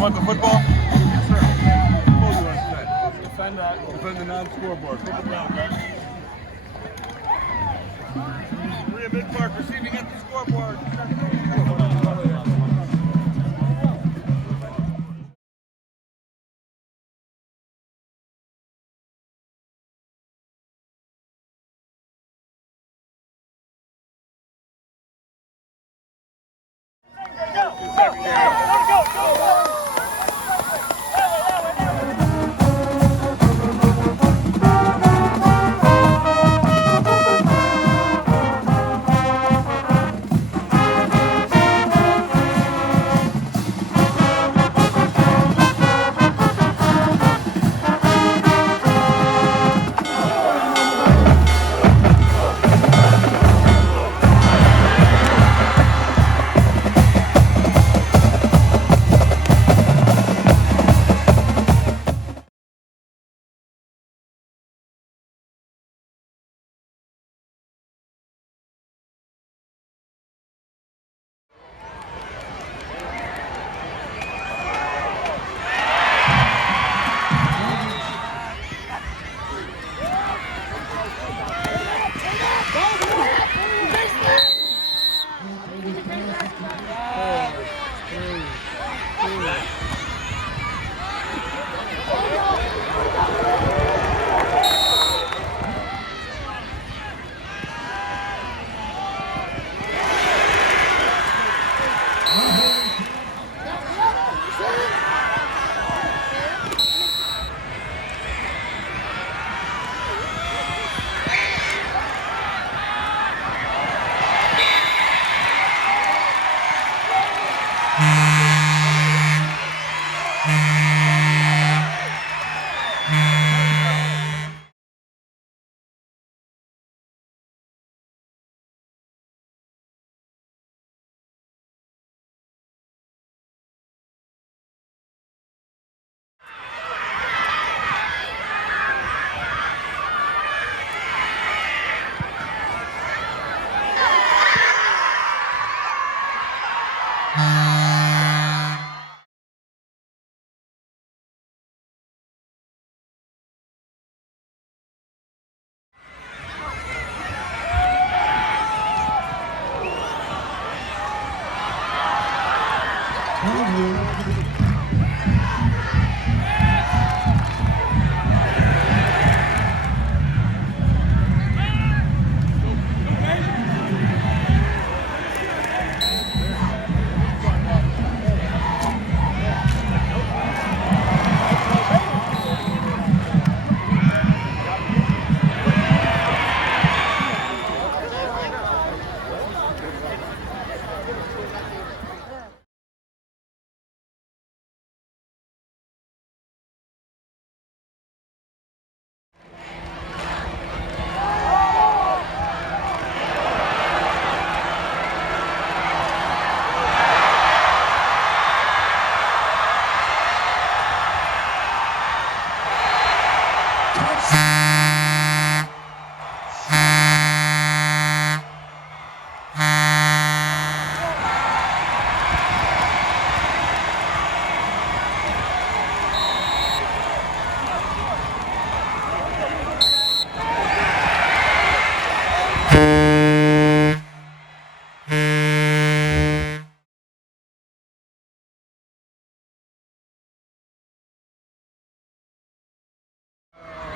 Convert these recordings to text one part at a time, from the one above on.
want the football? Yes, sir. What do you want to defend? Defend that. Defend the non-scoreboard. Flip it around, man. Berea-Midpark receiving at the scoreboard.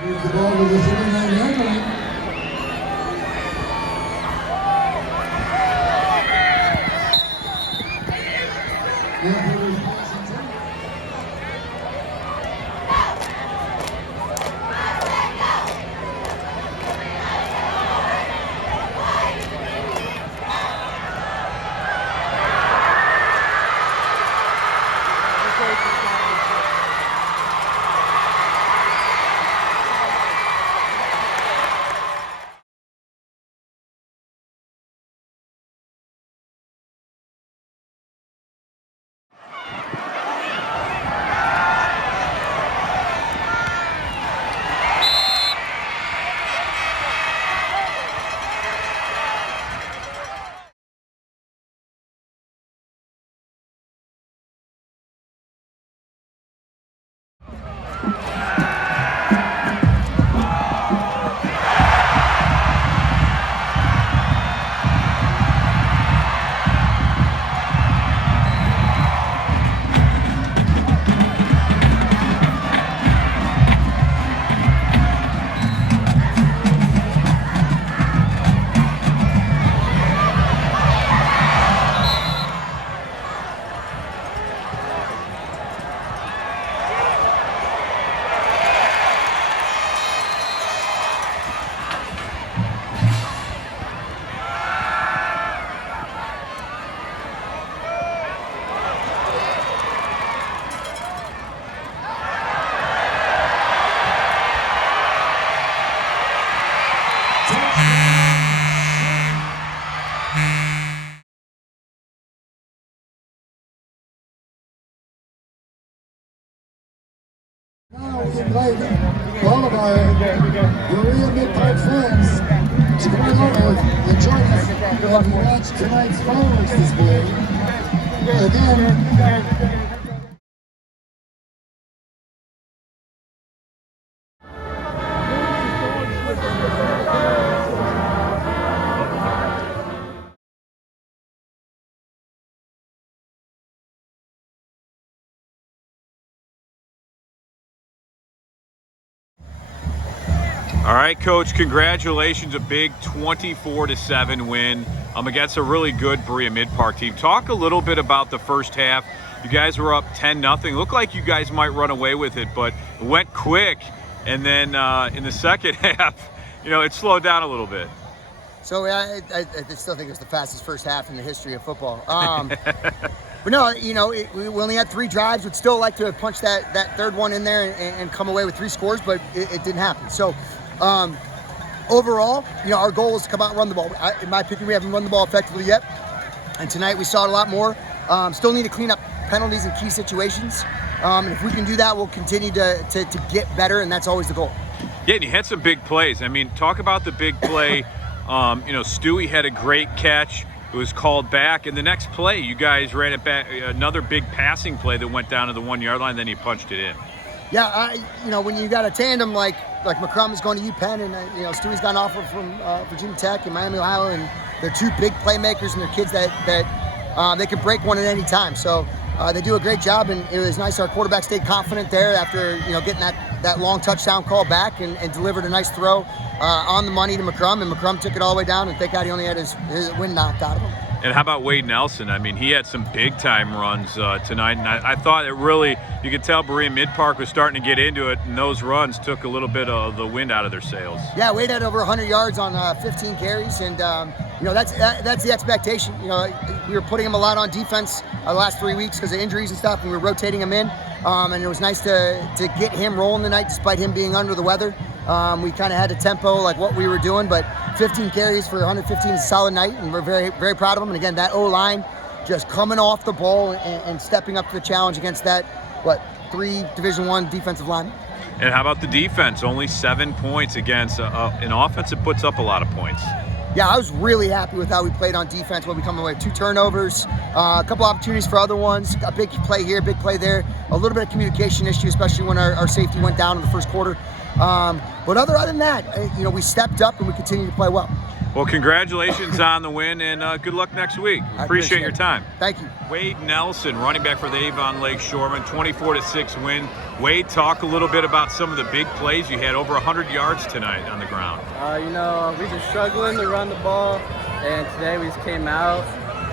Here's the ball to the 39-yard line. Now we invite all of our Berea-Midpark fans to come on over and join us and watch tonight's fireworks display. Again, All right, Coach, congratulations. A big 24-7 win against a really good Berea-Midpark team. Talk a little bit about the first half. You guys were up 10-0. Looked like you guys might run away with it, but it went quick. And then in the second half, it slowed down a little bit. So I still think it was the fastest first half in the history of football. But no, we only had 3 drives. We'd still like to have punched that third one in there and come away with 3 scores, but it didn't happen. So overall, our goal was to come out and run the ball. In my opinion, we haven't run the ball effectively yet. And tonight we saw it a lot more. Still need to clean up penalties in key situations. And if we can do that, we'll continue to get better, and that's always the goal. Yeah, and you had some big plays. I mean, talk about the big play. Stuewe had a great catch. It was called back, and the next play, you guys ran it back. Another big passing play that went down to the 1-yard line. Then you punched it in. Yeah, when you got a tandem like McCrum is going to UPenn, and Stuewe's got an offer from Virginia Tech and Miami, Ohio, and they're 2 big playmakers, and they're kids that they can break one at any time. So they do a great job, and it was nice. Our quarterback stayed confident there after getting that long touchdown call back and delivered a nice throw on the money to McCrum, and McCrum took it all the way down, and thank God he only had his wind knocked out of him. And how about Wade Nelson? I mean, he had some big-time runs tonight, and I thought it really, you could tell Berea-Midpark was starting to get into it, and those runs took a little bit of the wind out of their sails. Yeah, Wade had over 100 yards on 15 carries, and that's the expectation. We were putting him a lot on defense the last 3 weeks because of injuries and stuff, and we were rotating him in, and it was nice to get him rolling tonight despite him being under the weather. We kind of had a tempo like what we were doing, but 15 carries for 115 is a solid night, and we're very, very proud of him. And again, that O-line just coming off the ball and stepping up to the challenge against that, 3 Division I defensive linemen. And how about the defense? Only 7 points against an offense that puts up a lot of points. Yeah, I was really happy with how we played on defense when we come away with 2 turnovers, a couple opportunities for other ones, a big play here, big play there, a little bit of communication issue, especially when our safety went down in the first quarter. But other than that, we stepped up and we continue to play well. Well, congratulations on the win, and good luck next week. Appreciate your time. Thank you. Wade Nelson, running back for the Avon Lake Shoremen, 24-6 win. Wade, talk a little bit about some of the big plays. You had over 100 yards tonight on the ground. We were struggling to run the ball, and today we just came out,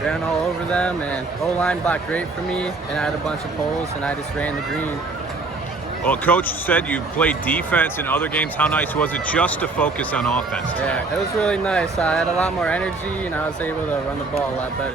ran all over them, and O-line blocked great for me, and I had a bunch of poles, and I just ran the green. Well, Coach said you played defense in other games. How nice was it just to focus on offense tonight? Yeah, it was really nice. I had a lot more energy, and I was able to run the ball a lot better.